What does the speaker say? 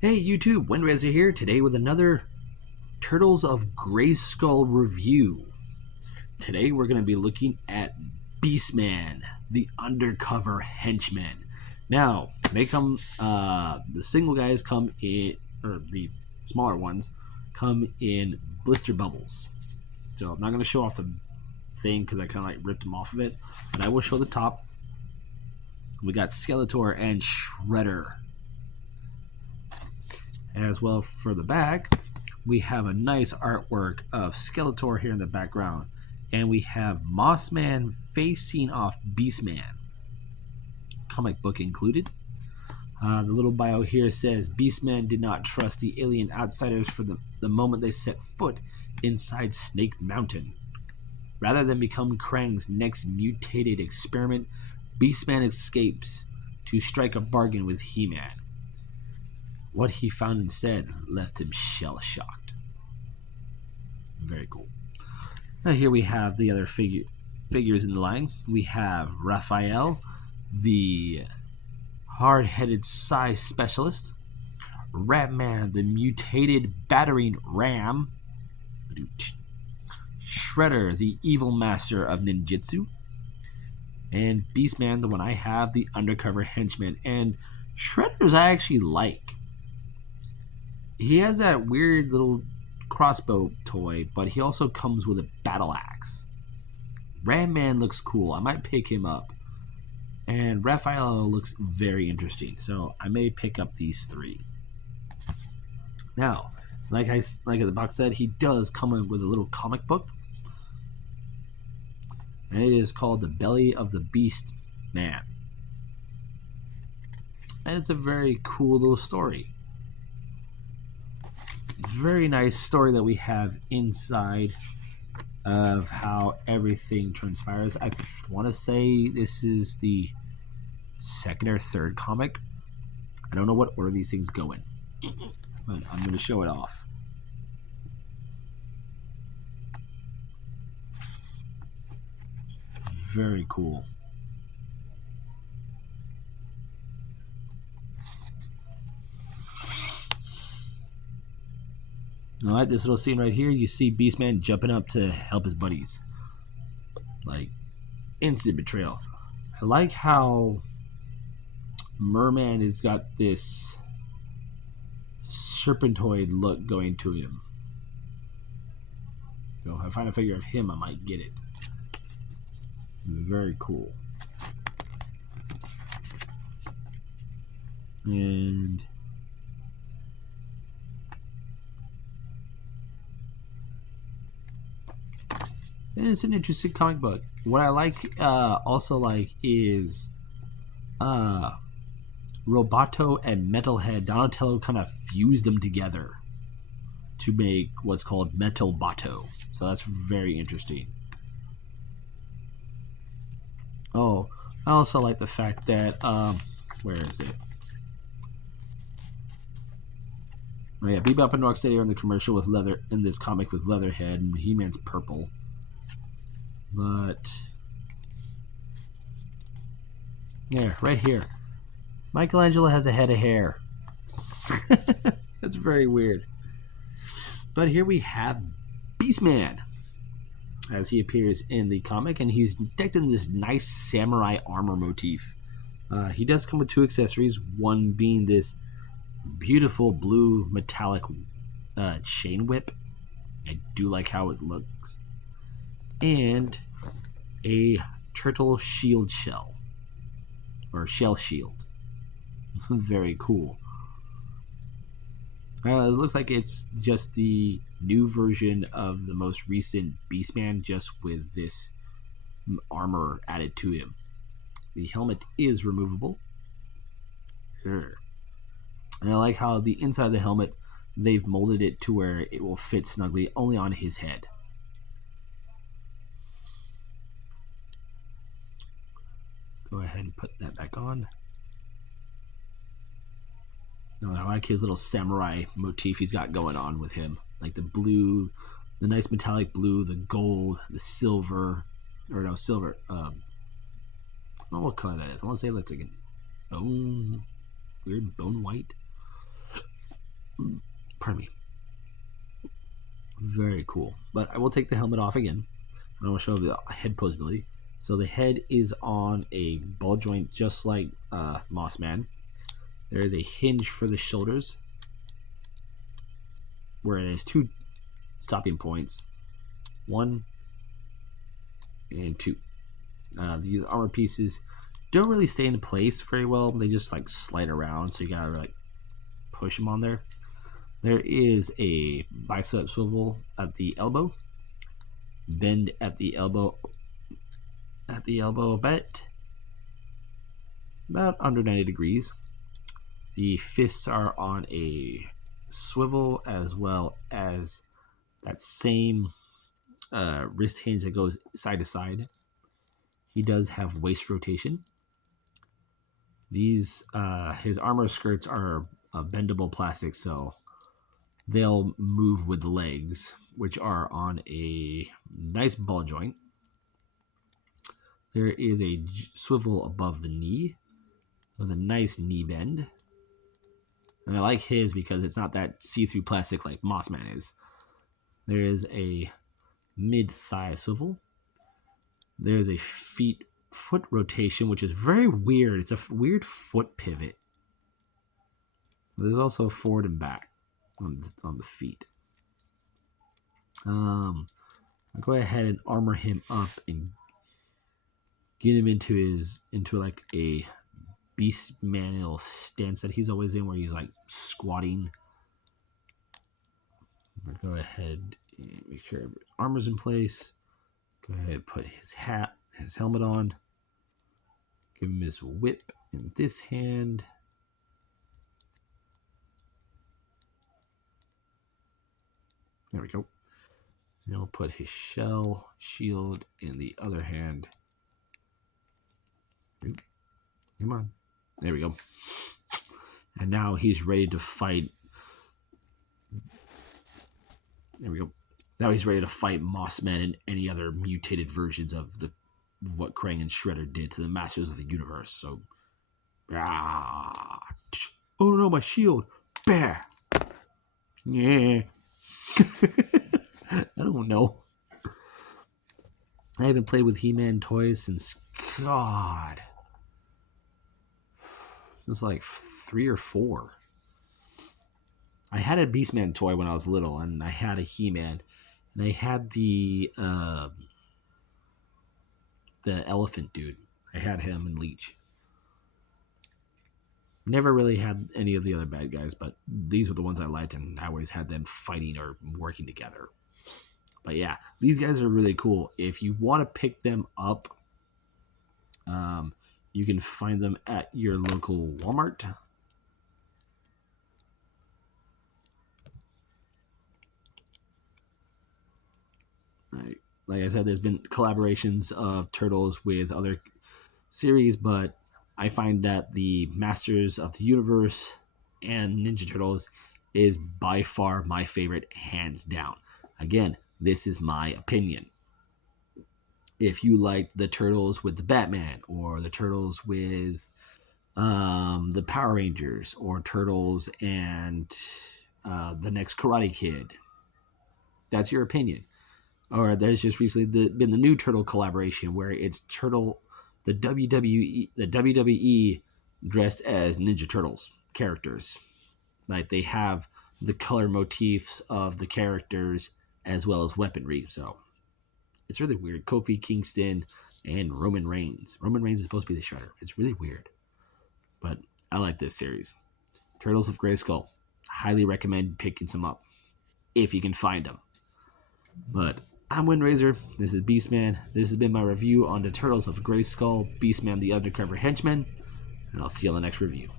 Hey YouTube, Windrazer here, today with another Turtles of Grayskull review. Today we're going to be looking at Beastman, the undercover henchman. Now, they come, the single guys come in, or the smaller ones, come in blister bubbles. So I'm not going to show off the thing because I kind of like ripped them off of it, but I will show the top. We got Skeletor and Shredder. As well for the back, we have a nice artwork of Skeletor here in the background, and we have Mossman facing off Beastman. Comic book included. The little bio here says Beastman did not trust the alien outsiders for the moment they set foot inside Snake Mountain. Rather than become Krang's next mutated experiment, Beastman escapes to strike a bargain with He-Man. What he found instead left him shell-shocked. Very cool. Now here we have the other figures in the line. We have Raphael, the hard-headed size specialist. Ratman, the mutated battering ram. Shredder, the evil master of ninjutsu. And Beastman, the one I have, the undercover henchman. And Shredder's I actually like. He has that weird little crossbow toy, but he also comes with a battle axe. Ratman looks cool. I might pick him up. And Raphael looks very interesting, so I may pick up these three. Now, like the box said, he does come in with a little comic book. And it is called The Belly of the Beast Man. And it's a very cool little story. Very nice story that we have inside of how everything transpires. I want to say this is the second or third comic. I don't know what order these things go in, but I'm going to show it off. Very cool. Alright, this little scene right here, you see Beastman jumping up to help his buddies. Like, instant betrayal. I like how Merman has got this serpentoid look going to him. So if I find a figure of him, I might get it. Very cool. And it's an interesting comic book. What I like, also like, is Roboto and Metalhead. Donatello kind of fused them together to make what's called Metal Bato. So that's very interesting. Oh, I also like the fact that where is it? Oh yeah, Bebop and Rocksteady are in the commercial with leather in this comic with Leatherhead, and He-Man's purple. But yeah, right here, Michelangelo has a head of hair. That's very weird. But here we have Beastman as he appears in the comic, and he's decked in this nice samurai armor motif. He does come with two accessories, one being this beautiful blue metallic chain whip. I do like how it looks. And a turtle shield shell, or shell shield. Very cool. It looks like it's just the new version of the most recent Beastman, just with this armor added to him. The helmet is removable. Sure. And I like how the inside of the helmet, they've molded it to where it will fit snugly only on his head. Go ahead and put that back on. No, I like his little samurai motif he's got going on with him. Like the blue, the nice metallic blue, the gold, the silver. Or no, silver. I don't know what color that is. I want to say that's like a bone, weird bone white. Pardon me. Very cool. But I will take the helmet off again. I will show the head posability. So the head is on a ball joint just like Mossman. There is a hinge for the shoulders, where it has two stopping points, 1 and 2. The armor pieces don't really stay in place very well. They just like slide around, so you gotta like push them on there. There is a bicep swivel at the elbow, bend at the elbow a bit, about under 90 degrees. The fists are on a swivel, as well as that same wrist hinge that goes side to side. He does have waist rotation. These his armor skirts are bendable plastic, so they'll move with the legs, which are on a nice ball joint. There is a swivel above the knee with a nice knee bend. And I like his because it's not that see-through plastic like Mossman is. There is a mid-thigh swivel. There's a foot rotation, which is very weird. It's a weird foot pivot. There's also forward and back on the feet. I'll go ahead and armor him up and get him into like a beast manual stance that he's always in, where he's like squatting. I'll go ahead and make sure armor's in place. Go ahead and put his helmet on. Give him his whip in this hand. There we go. And I'll put his shield in the other hand. Oop. Come on. There we go. And now he's ready to fight. There we go. Now he's ready to fight Mossman and any other mutated versions of what Krang and Shredder did to the Masters of the Universe. So, oh no, my shield! Bear! Yeah. I don't know. I haven't played with He-Man toys since, God, since like 3 or 4. I had a Beastman toy when I was little, and I had a He-Man, and I had the elephant dude. I had him and Leech. Never really had any of the other bad guys, but these were the ones I liked, and I always had them fighting or working together. But yeah, these guys are really cool. If you want to pick them up, you can find them at your local Walmart. Like I said, there's been collaborations of Turtles with other series, but I find that the Masters of the Universe and Ninja Turtles is by far my favorite, hands down. Again, this is my opinion. If you like the Turtles with the Batman, or the Turtles with the Power Rangers, or Turtles and the next Karate Kid, that's your opinion. Or there's just recently been the new Turtle collaboration where it's the WWE dressed as Ninja Turtles characters. Like, they have the color motifs of the characters as well as weaponry. So it's really weird. Kofi Kingston and Roman Reigns. Roman Reigns is supposed to be the Shredder. It's really weird. But I like this series. Turtles of Grayskull. Highly recommend picking some up if you can find them. But I'm Windrazor. This is Beastman. This has been my review on the Turtles of Grayskull, Beastman the Undercover Henchman, and I'll see you on the next review.